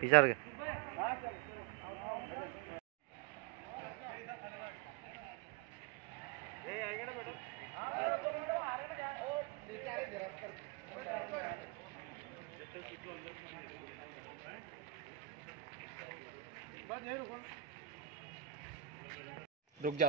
विचार के रुक जा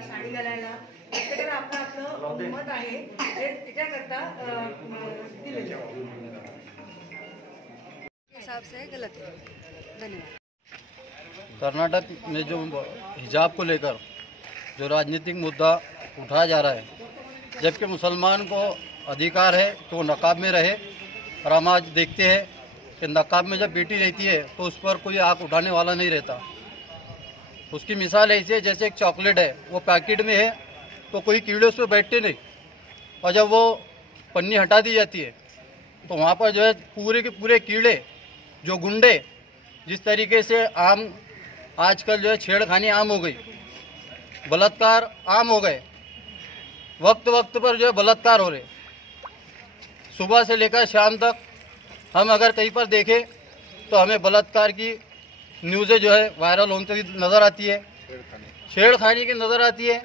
साडी घालायला प्रत्येकाला आपलं आपलं मत आहे ते त्याच्याकरता दिलेलं हिसाब से गलत है। धन्यवाद। कर्नाटक में जो हिजाब को लेकर जो राजनीतिक मुद्दा उठाया जा रहा है, जबकि मुसलमान को अधिकार है कि वो नकाब में रहे, और हम आज देखते हैं कि नकाब में जब बेटी रहती है तो उस पर कोई आँख उठाने वाला नहीं रहता। उसकी मिसाल ऐसी है जैसे एक चॉकलेट है, वो पैकेट में है तो कोई कीड़े उस पर बैठते नहीं, और जब वो पन्नी हटा दी जाती है तो वहाँ पर जो है पूरे के पूरे कीड़े, जो गुंडे, जिस तरीके से आम आजकल जो है छेड़खानी आम हो गई, बलात्कार आम हो गए, वक्त वक्त पर जो है बलात्कार हो रहे। सुबह से लेकर शाम तक हम अगर कहीं पर देखें तो हमें बलात्कार की न्यूज़ें जो है वायरल होती नज़र आती है, छेड़खानी की नज़र आती है,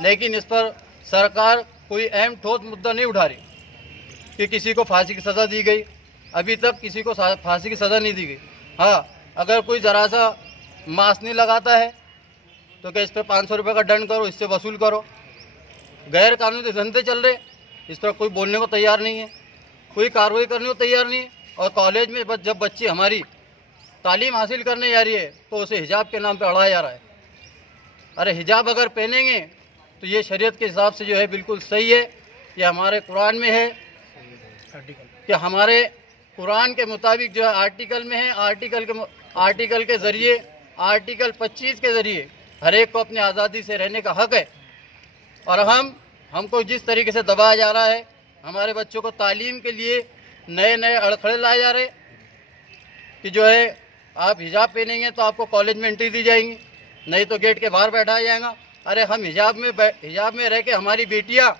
लेकिन इस पर सरकार कोई अहम ठोस मुद्दा नहीं उठा रही कि किसी को फांसी की सज़ा दी गई। अभी तक किसी को फांसी की सज़ा नहीं दी गई। हाँ, अगर कोई ज़रा सा मास्क नहीं लगाता है तो क्या इस पर 500 रुपये का दंड करो, इससे वसूल करो। गैर कानूनी धंधे चल रहे, इस पर कोई बोलने को तैयार नहीं है, कोई कार्रवाई करने को तैयार नहीं है। और कॉलेज में जब बच्ची हमारी तालीम हासिल करने जा रही है तो उसे हिजाब के नाम पे अड़ाया जा रहा है। अरे हिजाब अगर पहनेंगे तो ये शरीयत के हिसाब से जो है बिल्कुल सही है, ये हमारे कुरान में है कि हमारे कुरान के मुताबिक जो है आर्टिकल में है, आर्टिकल के ज़रिए, आर्टिकल 25 के ज़रिए हर एक को अपनी आज़ादी से रहने का हक है। और हमको जिस तरीके से दबाया जा रहा है, हमारे बच्चों को तालीम के लिए नए नए अड़खड़े लाए जा रहे कि जो है आप हिजाब पहनेंगे तो आपको कॉलेज में एंट्री दी जाएगी, नहीं तो गेट के बाहर बैठाया जाएगा। अरे हम हिजाब में रह के हमारी बेटियां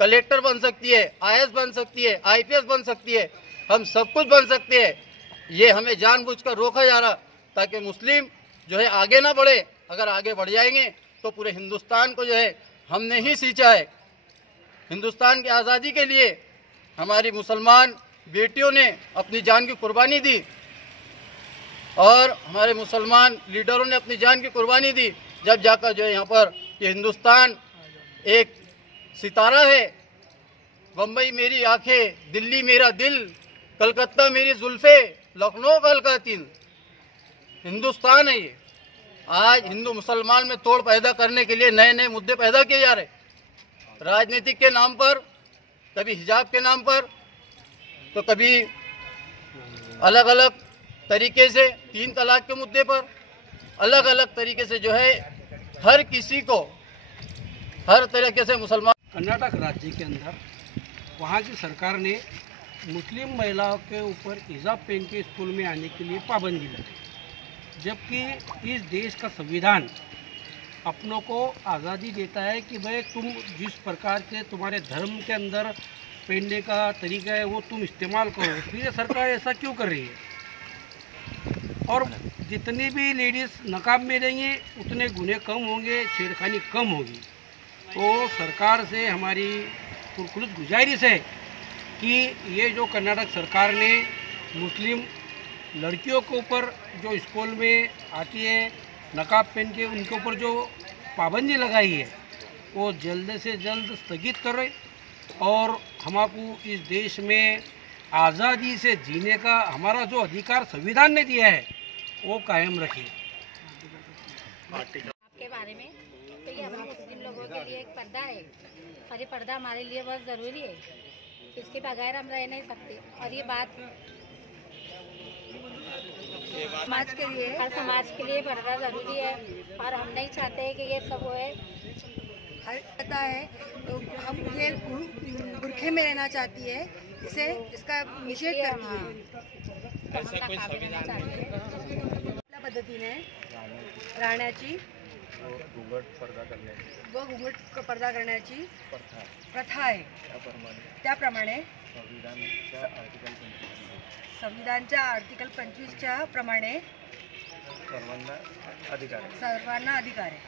कलेक्टर बन सकती है, आईएएस बन सकती है, आईपीएस बन सकती है, हम सब कुछ बन सकते हैं। ये हमें जानबूझकर रोका जा रहा ताकि मुस्लिम जो है आगे ना बढ़े। अगर आगे बढ़ जाएंगे तो पूरे हिंदुस्तान को जो है हमने ही सींचा है। हिंदुस्तान की आज़ादी के लिए हमारी मुसलमान बेटियों ने अपनी जान की कुर्बानी दी और हमारे मुसलमान लीडरों ने अपनी जान की कुर्बानी दी, जब जाकर जो है यहाँ पर ये हिंदुस्तान एक सितारा है। बम्बई मेरी आंखें, दिल्ली मेरा दिल, कलकत्ता मेरी जुल्फे, लखनऊ का तिल, हिंदुस्तान है ये। आज हिंदू मुसलमान में तोड़ पैदा करने के लिए नए नए मुद्दे पैदा किए जा रहे, राजनीतिक के नाम पर, कभी हिजाब के नाम पर, तो कभी अलग अलग तरीके से 3 तलाक के मुद्दे पर, अलग अलग तरीके से जो है हर किसी को हर तरीके से मुसलमान। कर्नाटक राज्य के अंदर वहाँ की सरकार ने मुस्लिम महिलाओं के ऊपर हिजाब पहन के स्कूल में आने के लिए पाबंदी लगाई, जबकि इस देश का संविधान अपनों को आज़ादी देता है कि भाई तुम जिस प्रकार से तुम्हारे धर्म के अंदर पहनने का तरीका है वो तुम इस्तेमाल करो। फिर ये सरकार ऐसा क्यों कर रही है? और जितनी भी लेडीज़ नकाब में रहेंगी उतने गुनाह कम होंगे, छेड़खानी कम होगी। तो सरकार से हमारी खुलूस गुजारिश है कि ये जो कर्नाटक सरकार ने मुस्लिम लड़कियों के ऊपर जो स्कूल में आती है नकाब पहन के, उनके ऊपर जो पाबंदी लगाई है वो जल्द से जल्द स्थगित करे और हमको इस देश में आज़ादी से जीने का हमारा जो अधिकार संविधान ने दिया है वो कायम रखे। आपके बारे में तो ये हमारे मुस्लिम लोगों के लिए एक पर्दा है और ये पर्दा हमारे लिए बहुत ज़रूरी है, इसके बगैर हम रह नहीं सकते। और ये बात समाज के लिए हर समाज के लिए पर्दा जरूरी है और हम नहीं चाहते कि ये सब होए। हर पता है तो हम ये बुरखे में रहना चाहती है, इसे इसका निषेध करती है। ऐसा कोई संविधान आपल्या पद्धतीने राहण्याची व घुंगट पडदा करण्याची प्रथा आहे, त्याप्रमाणे संविधानच्या आर्टिकल 25च्या प्रमाणे सर्वांना अधिकार आहे।